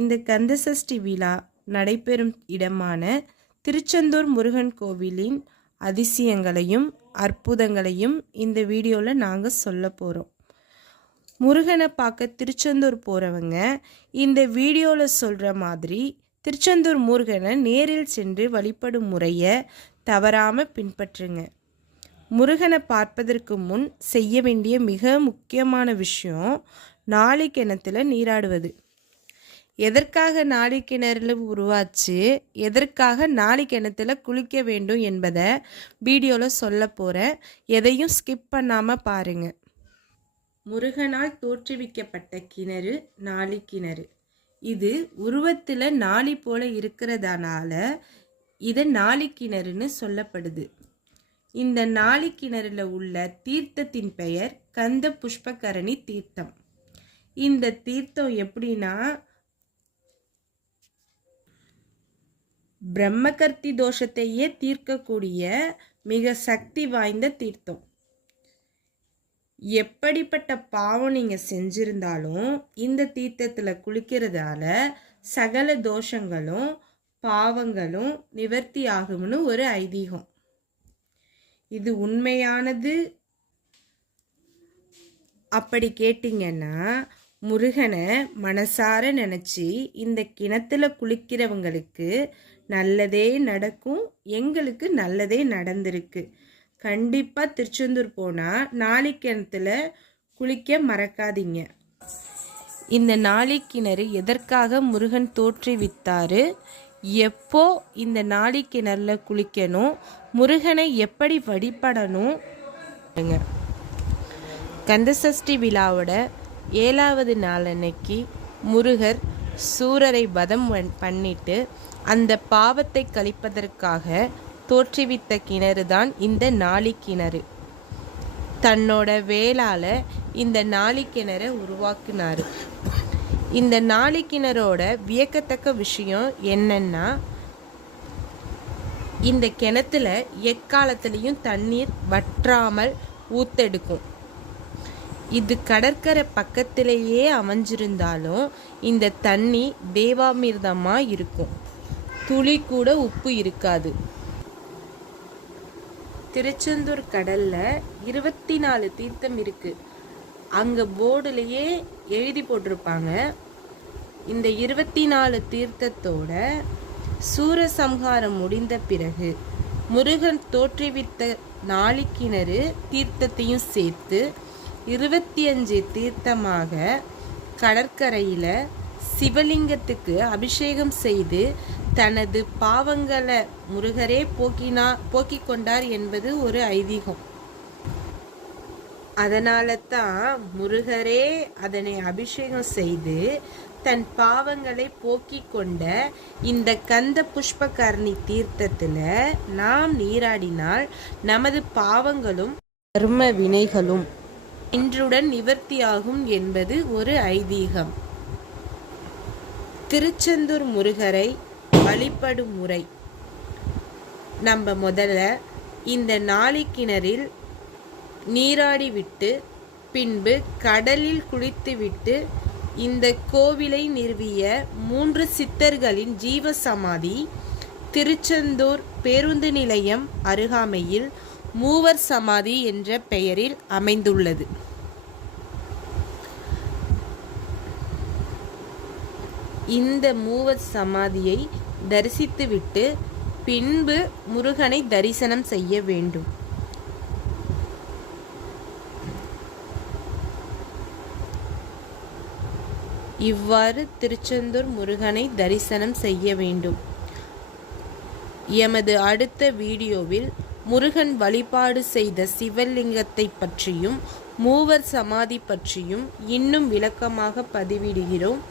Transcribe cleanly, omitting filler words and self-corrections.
இந்த கந்தசஷ்டி விழா நடைபெறும் இடமான திருச்செந்தூர் முருகன் கோவிலின் அதிசயங்களையும் அற்புதங்களையும் இந்த வீடியோவில் நாங்கள் சொல்ல போகிறோம். முருகனை பார்க்க திருச்செந்தூர் போகிறவங்க இந்த வீடியோவில் சொல்கிற மாதிரி திருச்செந்தூர் முருகனை நேரில் சென்று வழிபடும் முறையை தவறாமல் பின்பற்றுங்க. முருகனை பார்ப்பதற்கு முன் செய்ய வேண்டிய மிக முக்கியமான விஷயம் நாளி கிணத்துல நீராடுவது. எதற்காக நாளி கிணறுல உருவாச்சு, எதற்காக நாளி கிணத்துல குளிக்க வேண்டும் என்பதை வீடியோவில் சொல்ல போகிறேன். எதையும் ஸ்கிப் பண்ணாமல் பாருங்கள். முருகனால் தோற்றுவிக்கப்பட்ட கிணறு நாளி கிணறு. இது உருவத்தில் நாளி போல இருக்கிறதுனால இதை நாளி கிணறுன்னு சொல்லப்படுது. இந்த நாளி கிணறுல உள்ள தீர்த்தத்தின் பெயர் கந்த புஷ்பகரணி தீர்த்தம். இந்த தீர்த்தம் எப்படின்னா, பிரம்மகர்த்தி தோஷத்தையே தீர்க்கக்கூடிய மிக சக்தி வாய்ந்த தீர்த்தம். எப்படிப்பட்ட பாவம் நீங்கள் செஞ்சிருந்தாலும் இந்த தீர்த்தத்தில் குளிக்கிறதால சகல தோஷங்களும் பாவங்களும் நிவர்த்தி ஆகும்னு ஒரு ஐதீகம். இது உண்மையானது. அப்படி கேட்டிங்கன்னா, முருகனை மனசார நினச்சி இந்த கிணத்துல குளிக்கிறவங்களுக்கு நல்லதே நடக்கும். எங்களுக்கு நல்லதே நடந்திருக்கு. கண்டிப்பாக திருச்செந்தூர் போனால் நாளி கிணத்துல குளிக்க மறக்காதீங்க. இந்த நாளி கிணறு எதற்காக முருகன் தோற்றுவித்தாரு, எப்போ இந்த நாளி கிணறுல குளிக்கணும், முருகனை எப்படி வழிபடணும். கந்தசஷ்டி விழாவோட 7வது நாள் அன்னைக்கு முருகர் சூரரை வதம் பண்ணிட்டு அந்த பாவத்தை கழிப்பதற்காக தோற்றுவித்த கிணறு தான் இந்த நாளி கிணறு. தன்னோட வேளால இந்த நாளி கிணறை உருவாக்குனாரு. இந்த நாளி கிணறோட வியக்கத்தக்க விஷயம் என்னன்னா, இந்த கிணத்துல எக்காலத்திலையும் தண்ணீர் வற்றாமல் ஊத்தெடுக்கும். இது கடற்கரை பக்கத்திலேயே அமைஞ்சிருந்தாலும் இந்த தண்ணி தேவாமிர்தமாக இருக்கும். துளி கூட உப்பு இருக்காது. திருச்செந்தூர் கடல்ல 24 தீர்த்தம் இருக்கு. அங்க போர்டுலயே எழுதி போட்டிருப்பாங்க. இந்த 24 தீர்த்தத்தோட சூரசம்ஹாரம் முடிந்த பிறகு முருகன் தோற்றுவித்த நாளி கிணறு தீர்த்தத்தையும் சேர்த்து 25 தீர்த்தமாக கடற்கரையில சிவலிங்கத்துக்கு அபிஷேகம் செய்து தனது பாவங்களை முருகரே போக்கிக் கொண்டார் என்பது ஒரு ஐதீகம். அதனால தான் முருகரே அதனை அபிஷேகம் செய்து தன் பாவங்களை போக்கிக் கொண்ட இந்த கந்த புஷ்பகரணி தீர்த்தத்தில் நாம் நீராடினால் நமது பாவங்களும் கர்ம வினைகளும் இன்றுடன் நிவர்த்தியாகும் என்பது ஒரு ஐதீகம். திருச்செந்தூர் முருகரை வழிபடும் முறை. நம்ம முதல்ல இந்த நாளி கிணறில் நீராடிவிட்டு பின்பு கடலில் குளித்துவிட்டு இந்த கோவிலை நிறுவிய 3 சித்தர்களின் ஜீவ சமாதி திருச்செந்தூர் பேருந்து நிலையம் அருகாமையில் மூவர் சமாதி என்ற பெயரில் அமைந்துள்ளது. இந்த மூவர் சமாதியை தரிசித்துவிட்டு பின்பு முருகனை தரிசனம் செய்ய வேண்டும். இவ்வாறு திருச்செந்தூர் முருகனை தரிசனம் செய்ய வேண்டும். எமது அடுத்த வீடியோவில் முருகன் வழிபாடு செய்த சிவலிங்கத்தை பற்றியும் மூவர் சமாதி பற்றியும் இன்னும் விளக்கமாக பதிவிடுகிறோம்.